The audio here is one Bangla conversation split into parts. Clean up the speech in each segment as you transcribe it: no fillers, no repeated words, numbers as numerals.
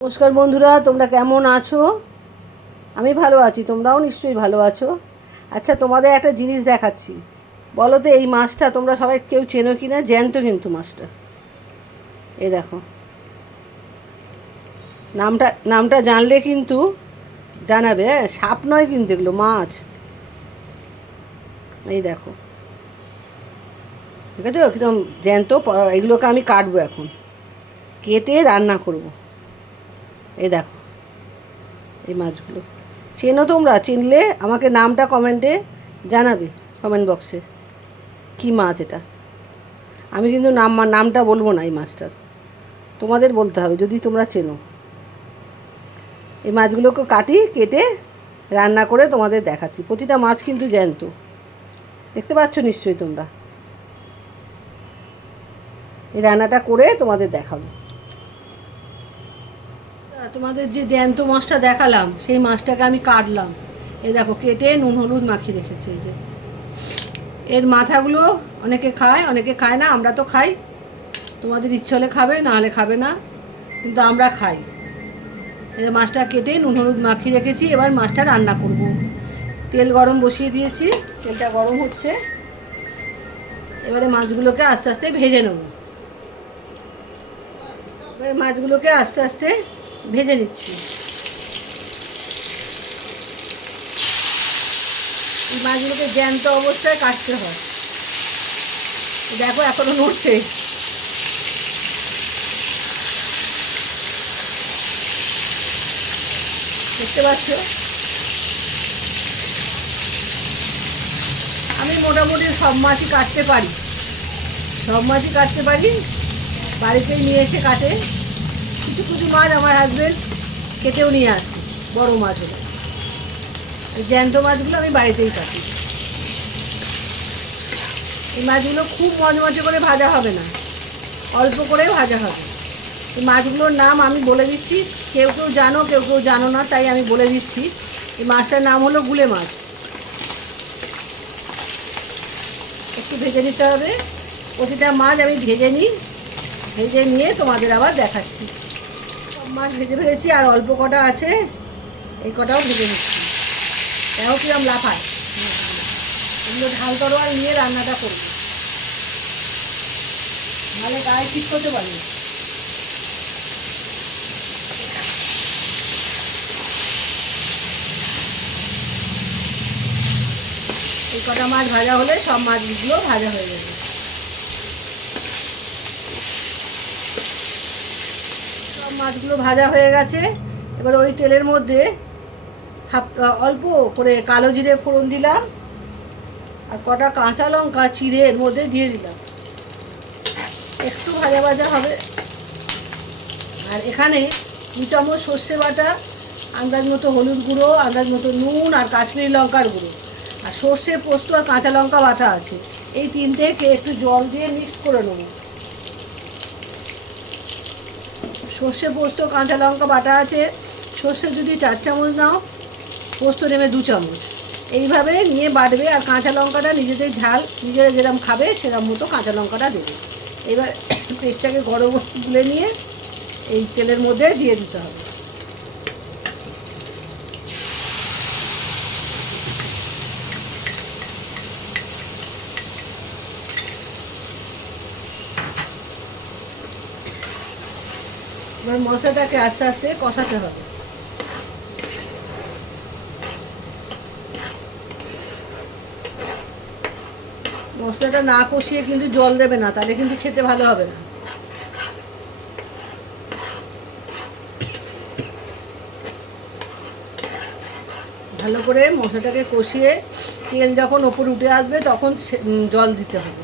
নমস্কার বন্ধুরা, তোমরা কেমন আছো? আমি ভালো আছি, তোমরাও নিশ্চয়ই ভালো আছো। আচ্ছা, তোমাদের একটা জিনিস দেখাচ্ছি। বলো তো, এই মাছটা তোমরা সবাই কেউ চেনো কি না? জ্যান্ত কিন্তু মাছটা। এই দেখো, নামটা নামটা জানলে কিন্তু জানাবে। হ্যাঁ, সাপ নয় কিন্তু, এগুলো মাছ। এই দেখো, ঠিক আছে? একদম জ্যান্ত। এগুলোকে আমি কাটবো এখন, কেটে রান্না করব। এই দেখো, এই মাছগুলো চেনো তোমরা? চিনলে আমাকে নামটা কমেন্টে জানাবে, কমেন্ট বক্সে। কী মাছ এটা? আমি কিন্তু নামটা বলবো না এই মাছটার, তোমাদের বলতে হবে যদি তোমরা চেনো। এই মাছগুলোকে কেটে রান্না করে তোমাদের দেখাচ্ছি। প্রতিটা মাছ কিন্তু জ্যান্ত, দেখতে পাচ্ছ নিশ্চয়ই তোমরা। এই রান্নাটা করে তোমাদের দেখাবো। তোমাদের যে জ্যান্ত মাছটা দেখালাম, সেই মাছটাকে আমি কাটলাম। এই দেখো, কেটে নুন হলুদ মাখিয়ে রেখেছি। এই যে এর মাথাগুলো অনেকে খায়, অনেকে খায় না। আমরা তো খাই, তোমাদের ইচ্ছে হলে খাবে, না হলে খাবে না, কিন্তু আমরা খাই। এই মাছটা কেটে নুন হলুদ মাখিয়ে রেখেছি। এবার মাছটা রান্না করব। তেল গরম বসিয়ে দিয়েছি, তেলটা গরম হচ্ছে। এবারে মাছগুলোকে আস্তে আস্তে ভেজে নেব। এবারে মাছগুলোকে আস্তে আস্তে ভেজে নিচ্ছি। এই মাছগুলোকে জ্যান্ত অবস্থায় কাটতে হয়। দেখো, এখনো নড়ছে। দেখতে পাচ্ছ? আমি মোটামুটি সব মাছই কাটতে পারি, সব মাছই কাটতে পারি। বাড়িতেই নিয়ে এসে কাটে। কিছু কিছু মাছ আমার হাজবেন্ড কেটেও নিয়ে আসে, বড়ো মাছ হলে। জ্যান্ত মাছগুলো আমি বাড়িতেই কাটি। এই মাছগুলো খুব মচমচে করে ভাজা হবে না, অল্প করে ভাজা হবে। এই মাছগুলোর নাম আমি বলে দিচ্ছি, কেউ কেউ জানো, কেউ কেউ জানো না, তাই আমি বলে দিচ্ছি। এই মাছটার নাম হলো গুলে মাছ। একটু ভেজে নিতে হবে। প্রতিটা মাছ আমি ভেজে নিই, ভেজে নিয়ে তোমাদের আবার দেখাচ্ছি। সব মাছ ভেজে ফেলেছি, আর অল্প কটা আছে, এই কটাও ভেজে নিচ্ছি। দেখো কিরম লাফায়। এগুলো ঢাল তরোয়াল নিয়ে রান্নাটা করবো, নাহলে গায়ে ঠিক করতে পারি। এই কটা মাছ ভাজা হলে সব মাছগুলো ভাজা হয়ে যাবে। সব মাছগুলো ভাজা হয়ে গেছে। এবার ওই তেলের মধ্যে অল্প করে কালো জিরে ফোড়ন দিলাম, আর কটা কাঁচা লঙ্কা চিড়ে এর মধ্যে দিয়ে দিলাম। একটু ভাজা ভাজা হবে। আর এখানে 2 চামচ সর্ষে বাটা, আন্দাজ মতো হলুদ গুঁড়ো, আন্দাজ মতো নুন, আর কাশ্মীরি লঙ্কার গুঁড়ো, আর সর্ষে, পোস্ত আর কাঁচা লঙ্কা বাটা আছে। এই তিনটেকে একটু জল দিয়ে মিক্স করে নেব। সর্ষে, পোস্ত, কাঁচা লঙ্কা বাটা আছে। সর্ষে যদি 4 চামচ নাও, পোস্ত নেবে 2 চামচ। এইভাবে নিয়ে বাটবে। আর কাঁচা লঙ্কাটা নিজেদের ঝাল, নিজেরা যেরকম খাবে সেরকম মতো কাঁচা লঙ্কাটা দেবে। এবার পেস্টটাকে গরম তুলে নিয়ে এই তেলের মধ্যে দিয়ে দিতে হবে। এবার মশলাটাকে আস্তে আস্তে কষাতে হবে। মশলাটা না কষিয়ে কিন্তু জল দেবে না, তাহলে কিন্তু খেতে ভালো হবে না। ভালো করে মশলাটাকে কষিয়ে তেল যখন ওপরে উঠে আসবে তখন জল দিতে হবে।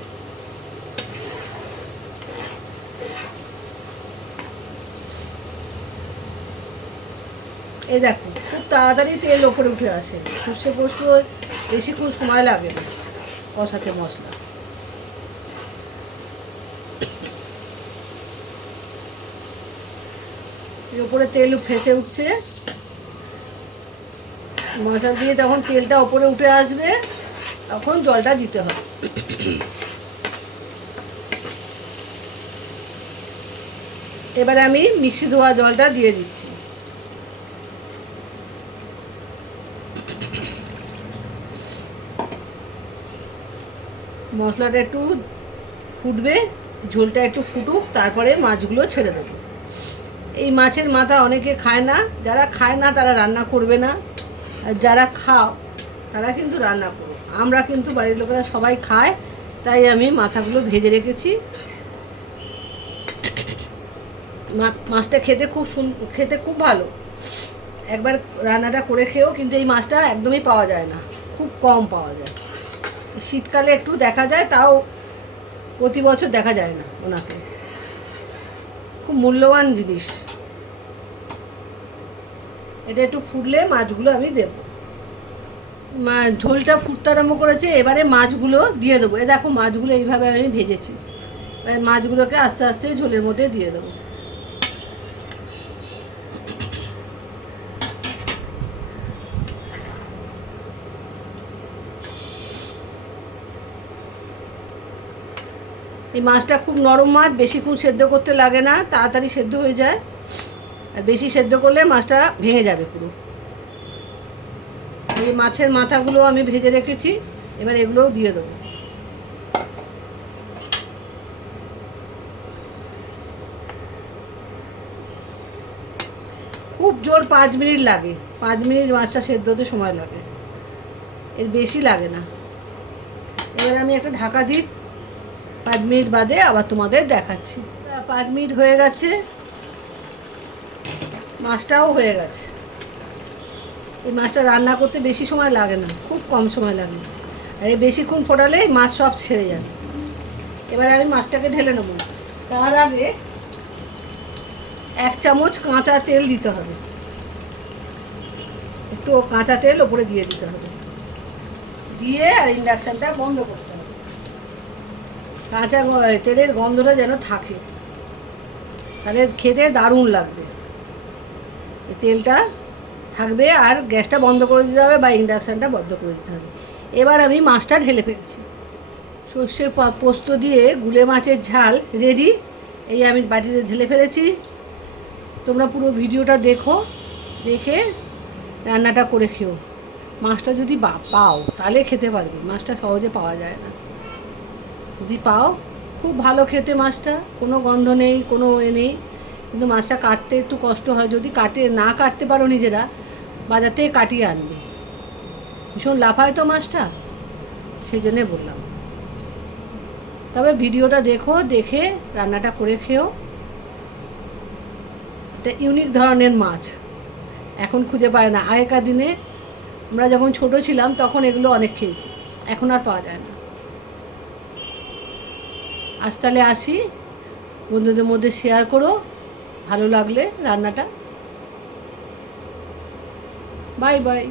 এই দেখো, খুব তাড়াতাড়ি তেল ওপরে উঠে আসে। সর্ষে পোস্ত বেশিক্ষণ সময় লাগে না কষাতে মশলা। এর ওপরে তেল ফেটে উঠছে, মশলা দিয়ে তখন তেলটা ওপরে উঠে আসবে, তখন জলটা দিতে হবে। এবার আমি মিষ্টি ধোয়া জলটা দিয়ে দিচ্ছি। মশলাটা একটু ফুটবে, ঝোলটা একটু ফুটুক, তারপরে মাছগুলো ছেড়ে দেবো। এই মাছের মাথা অনেকে খায় না, যারা খায় না তারা রান্না করবে না, আর যারা খাও তারা কিন্তু রান্না করো। আমরা কিন্তু বাড়ির লোকেরা সবাই খায়, তাই আমি মাথাগুলো ভেজে রেখেছি। মাছটা খেতে খুব ভালো। একবার রান্নাটা করে খেয়েও, কিন্তু এই মাছটা একদমই পাওয়া যায় না, খুব কম পাওয়া যায়। শীতকালে একটু দেখা যায়, তাও প্রতি বছর দেখা যায় না ওনাকে। খুব মূল্যবান জিনিস। এটা একটু ফুটলে মাছগুলো আমি দেব। ঝোলটা ফুটতে আরম্ভ করেছে, এবারে মাছগুলো দিয়ে দেবো। এ দেখো মাছগুলো এইভাবে আমি ভেজেছি, এবার মাছগুলোকে আস্তে আস্তে ঝোলের মধ্যে দিয়ে দেবো। এই মাছটা খুব নরম মাছ, বেশিক্ষণ সেদ্ধ করতে লাগে না, তাড়াতাড়ি সেদ্ধ হয়ে যায়। আর বেশি সেদ্ধ করলে মাছটা ভেঙে যাবে পুরো। এই মাছের মাথাগুলো আমি ভেজে রেখেছি, এবার এগুলোও দিয়ে দেবো। খুব জোর 5 মিনিট লাগে, 5 মিনিট মাছটা সেদ্ধ হতে সময় লাগে, এর বেশি লাগে না। এবার আমি একটা ঢাকা দিই, 5 মিনিট বাদে আবার তোমাদের দেখাচ্ছি। 5 মিনিট হয়ে গেছে, মাছটাও হয়ে গেছে। এই মাছটা রান্না করতে বেশি সময় লাগে না, খুব কম সময় লাগে। আর এই বেশিক্ষণ ফোটালে মাছ সব ছেড়ে যাবে। এবারে আমি মাছটাকে ঢেলে নেব। তার আগে 1 চামচ কাঁচা তেল দিতে হবে, একটু কাঁচা তেল ওপরে দিয়ে দিতে হবে, দিয়ে আর ইন্ডাকশানটা বন্ধ করতে হবে। কাঁচা তেলের গন্ধটা যেন থাকে, তাহলে খেতে দারুণ লাগবে। এই তেলটা থাকবে, আর গ্যাসটা বন্ধ করে দিতে হবে বা ইন্ডাকশানটা বন্ধ করে দিতে হবে। এবার আমি মাছটা ঢেলে ফেলছি। সর্ষে পোস্ত দিয়ে গুলে মাছের ঝাল রেডি। এই আমি বাটিতে ঢেলে ফেলেছি। তোমরা পুরো ভিডিওটা দেখো, দেখে রান্নাটা করে খেও। মাছটা যদি পাও তাহলে খেতে পারবে, মাছটা সহজে পাওয়া যায় না। যদি পাও খুব ভালো খেতে, মাছটা কোনো গন্ধ নেই, কোনো নেই। কিন্তু মাছটা কাটতে একটু কষ্ট হয়, যদি না কাটতে পারো নিজেরা, বাজার থেকে কাটিয়ে আনবে। ভীষণ লাফায় তো মাছটা, সেই জন্যে বললাম। তবে ভিডিওটা দেখো, দেখে রান্নাটা করে খেও। এটা ইউনিক ধরনের মাছ, এখন খুঁজে পায় না। আগেকার দিনে আমরা যখন ছোট ছিলাম তখন এগুলো অনেক খেয়েছি, এখন আর পাওয়া যায় না। আজ তাহলে আসি, বন্ধুদের মধ্যে শেয়ার করো ভালো লাগলে রান্নাটা। Bye bye.